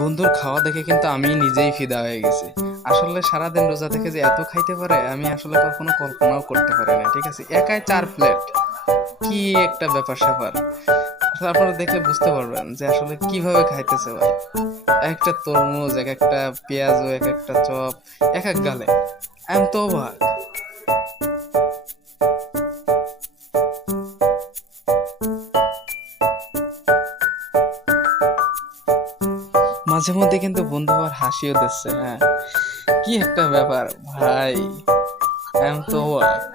বন্ধুর খাওয়া দেখে কিন্তু আমি নিজেই ফিদা হয়ে গেছি। আসলে সারাদিন রোজা থেকে যে এত খাইতে পারে আমি আসলে কখনো কল্পনাও করতে পারি না। ঠিক আছে, একাই 4 প্লেট, কি একটা ব্যাপার স্যাপার। তারপরে দেখলে বুঝতে পারবেন যে আসলে কিভাবে খাইতেছে ভাই। এক একটা তরমুজ, এক একটা পেঁয়াজ, এক একটা চপ, এক এক গালে। আমি তো অবাক। মাঝে মধ্যে কিন্তু বন্ধু আবার হাসিও দিচ্ছে। হ্যাঁ, কি একটা ব্যাপার ভাই, আমি তো অবাক।